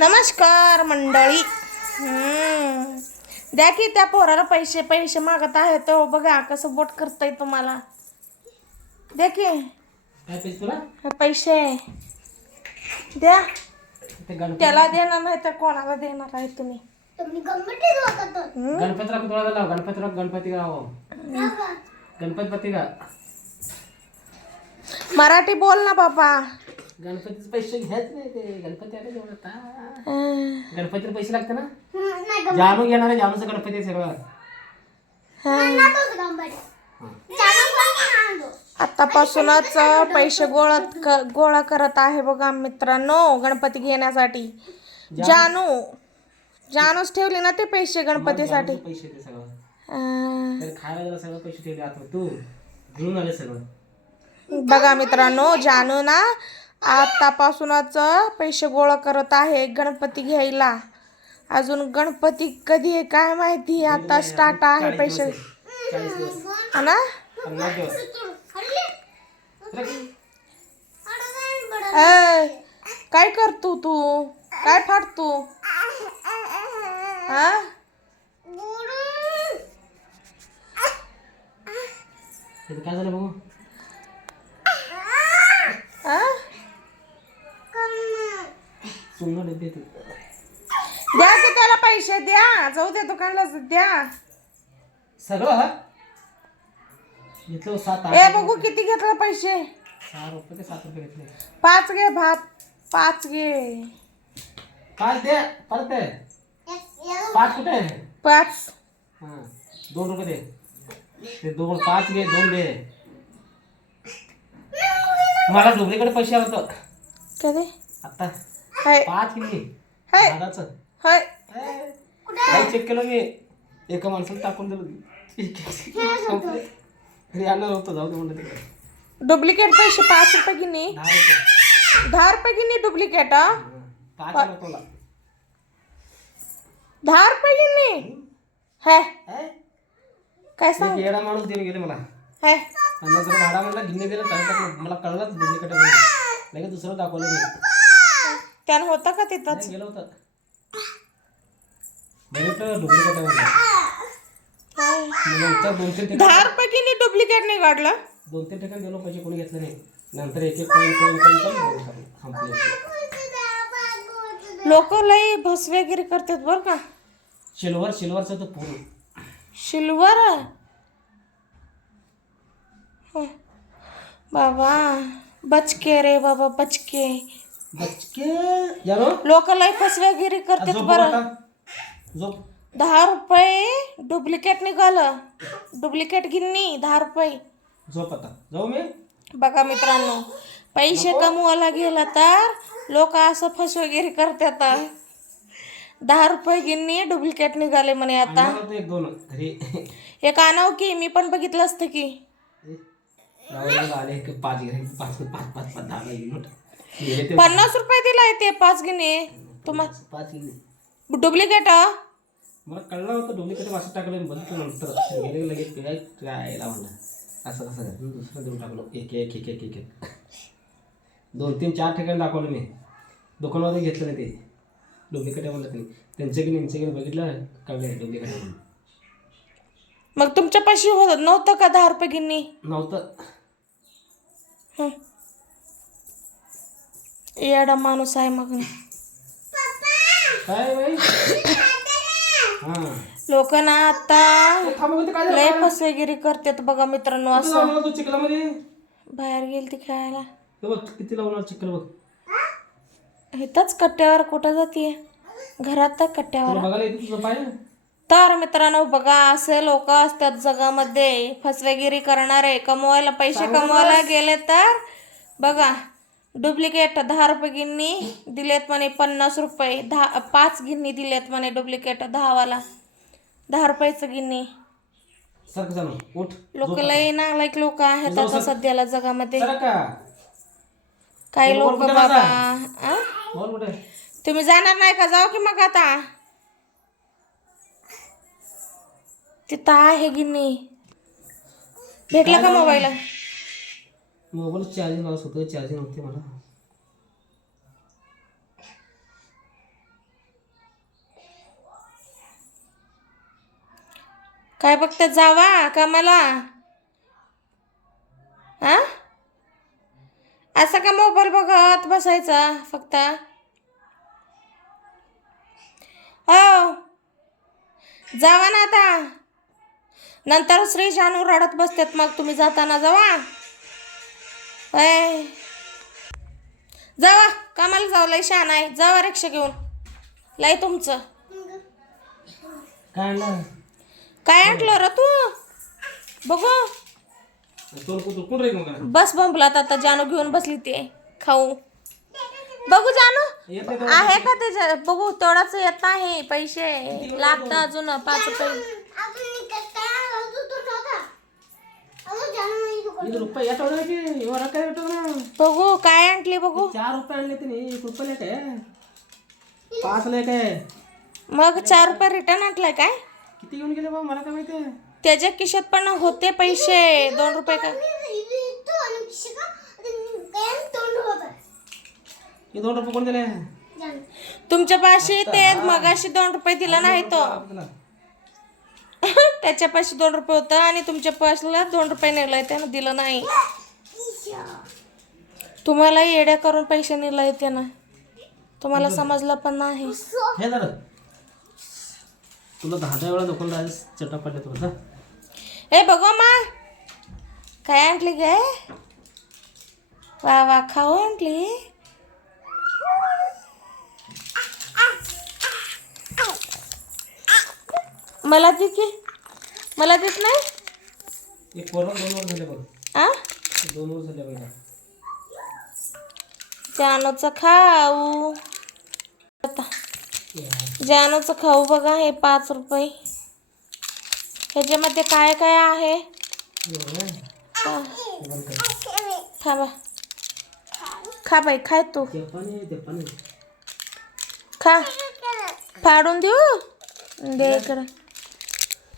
नमस्कार मंडळी. हम्म. द्या की त्या पोराला पैसे पैसे मागत आहे तो बघा कसं बोट करतय तुम्हाला. द्या की. हे पैसे. द्या. त्याला देणार नाही तर कोणाला देणार आहे तुम्ही? गणपतीराव तुला लाव गणपतीराव गणपती गाव. गणपतीपती का मराठी बोल ना बाबा. गणपतीचे पैसे घ्यायच नाही ते. गणपती आले जेवढं आता. गणपतीला पैसे लागते ना? जानू घेणार आहे जानूचं गणपती आहे सगळं. आतापासूनच पैसे गोळा क- गोळा करत आहे बघा मित्रांनो गणपती घेण्यासाठी. जानू जानूच ठेवले ना ते पैसे गणपतीसाठी? जानूचे पैसे ते सगळं. अं, तर खायला गेला सगळं पैसे ठेवले आता तू. घेऊन आले सगळं. बघा मित्रांनो जानू ना आतापासूनच पैसे गोळा करत आहे गणपती घ्यायला. अजून गणपती कधी आहे काय माहिती? आता स्टार्ट आहे पैसे. हा ना? काय करतो तू? काय फाटतो हा? काय झालं बघू हा? चुंगण डबे ते द्या की त्याला पैसे द्या. जाऊ दे दुकानला द्या. सगळं हा घेतलं सात ए बघू किती घेतलं पैसे. सहा रुपये ते सात रुपये घेतले. पाच घे भात. पाच घे. पाच दे परत दे. पाच कुठे? आहे पाच. हां दोन रुपये दे. ते दोन पाच घे दोन दे. मला डुबलीकडे पैसे आलं होतं. कधी आता. हाय. पाच हाय. दादाचं. हाय. काय चेक केलं मी. एका माणसाला टाकून दिलं. संपले. घरी आणणार होतं जाऊ दे म्हणलं तिकडे. डुप्लिकेट पैसे पाच रुपये गिनी दहा रुपये. दहा रुपये गिनी डुप्लिकेट हा. पाच दहा रुपये गिनी है काय? सांग? एक येडा माणूस देऊन गेले मला. है आणि जर भाडा म्हणला गिन्ने दिलं तर. मला कळलंच डुप्लिकेट लगेच दुसरं दाखवलं मी. त्यानं होतं का तिथंच? गेलं होतं. दोन तीन दहा रुपये डुप्लिकेट नाही काढलं? दोन तीन ठिकाणी गेलो पैसे कोणी घेतले नाही. नंतर एक एक लोक लई भसवेगिरी करतात बर का. सिल्वर सिल्वरचं तर पूर्ण. सिल्वर हं. बाबा बचके रे बाबा बचके. बचके? जानो लोक लई फसवेगिरी करतात झोप बरं. आता. झोप. दहा रुपये डुप्लिकेट निघालं. डुप्लिकेट गिन्नी दहा रुपये. झोप आता. जाऊ मी. बघा मित्रांनो पैसे कमवायला गेला तर लोक असं फसवेगिरी करतात दहा रुपये गिन्नी डुप्लिकेट निघाले म्हणे आता. होतो एक दोन घरी. एक आणाव की मी पण बघितलं असतं की. आले पाच घरी पाच पाच पाच पाच दहा पन्नास रुपये दिलाय ते पाच गिन्नी तुम्हाला पाच युनिट डुप्लिकेट मला कळलं होतं डुप्लिकेट वाचत टाकलं आणि बघितलं नंतर. गेले लगेच काय ट्रायला म्हणलं. असं कसं काय दुसरं देऊन टाकलो. एक एक एक एक एक एक. दोन तीन चार ठिकाणी दाखवलं मी. दुकानामध्ये घेतलं नाही ते. डुप्लिकेट म्हणलं ते त्यांचे की यांचे की बघितलं कळलं डुप्लिकेट म्हणून. मग तुमच्या पाशी होत नव्हतं का दहा रुपये गिन्नी? नव्हतं. येडा माणूस आहे मग. काय बाई? हां. लोक ना आता काय लय फसवेगिरी करतात बघा मित्रांनो असं. लावणार तू चिखलामध्ये बाहेर गेल ती खेळायला. हे बघ किती लावणार चिखल बघ. इथंच कट्ट्यावर कुठं जाते घरात तर कट्ट्यावर. तुला बघायला येते तुझं पाय? तर मित्रांनो बघा असे लोक असतात जगामध्ये. फसवेगिरी करणारे. कमवायला पैसे कमवायला गेले तर बघा डुप्लिकेट दहा रुपये गिन्नी दिलेत म्हणे पन्नास रुपये. दहा पाच गिन्नी दिलेत म्हणे डुप्लिकेट दहावाला. दहा रुपयाचं गिन्नी. सारखं जाणं उठ लोक लय नालायक लोक आहेत आता सध्याला जगामध्ये. का? काही लोक कुठे बाबा? माझा? आ? बोल कुठे? तुम्ही जाणार नाही का? जाऊ की मग आता. तिथं आहे गिन्नी. भेटला का मोबाईल मोबाईल चार्जिंग लावत होतं चार्जिंग होते मला. काय फक्त जावा का मला आ? असा का मोबाईल बघत बसायचा फक्त? हो. जावा ना आता. नंतर श्री शानू रडत बसतात मग तुम्ही जाताना जावा. जावा कामाला जाऊ लय शहाणा आहे. जावा रिक्षा घेऊन. लय तुमचं. काय आणलं? काय आणलं र तू? बघू. तोंड कुठं कोण रे मग? बस बंबलात आता जानू घेऊन बसली ते. खाऊ. बघू जानू. येत नाही तो. आहे का त्याच्या बघू तेवढाच येत नाही. पैसे. लागतं अजून पाच रुपये. ಇದು ರೂಪಾಯಿ ಎಷ್ಟು ಹೊಡೆದಕ್ಕೆ ಇವ ರೊಕ್ಕ ಎಷ್ಟು ಹೊಡೆದ बघू काय आणली बघू चार रुपये आणले तिने एक रुपये लेके पाच लेके मग चार रुपये रिटर्न आणलाय काय किती घेऊन गेले बा मला काय माहिती त्याच्या खिशात पण होते पैसे दोन रुपये का हे दोन रुपये कोण दिले तुमच्या पाशी ते मगाशी दोन रुपये दिला नाही तो त्याच्या पाशी दोन रुपये होतं आणि तुमच्या पासला दोन रुपये नेलाय त्यानं दिलं नाही. तुम्हाला येड्या करून पैसे नेलाय त्यानं. तुम्हाला समजलं पण नाही. हे झालं तुला दहा दहा वेळा दुकान राहायचं चटा पडले तुला जा. ए बघू मा. काय आणली गे? वा वा खाऊ आणली. मला दे की. मला देत नाही? एक कोरोना दोन वर झाले बघ. आ? दोन वर झाले बघ. जानूचं खाऊ. आता जानूचं खाऊ बघा हे पाच रुपये. ह्याच्यामध्ये काय काय आहे? हा, थांबा. खा बाई खाय तू. खा. फाडून देऊ? दे इकडं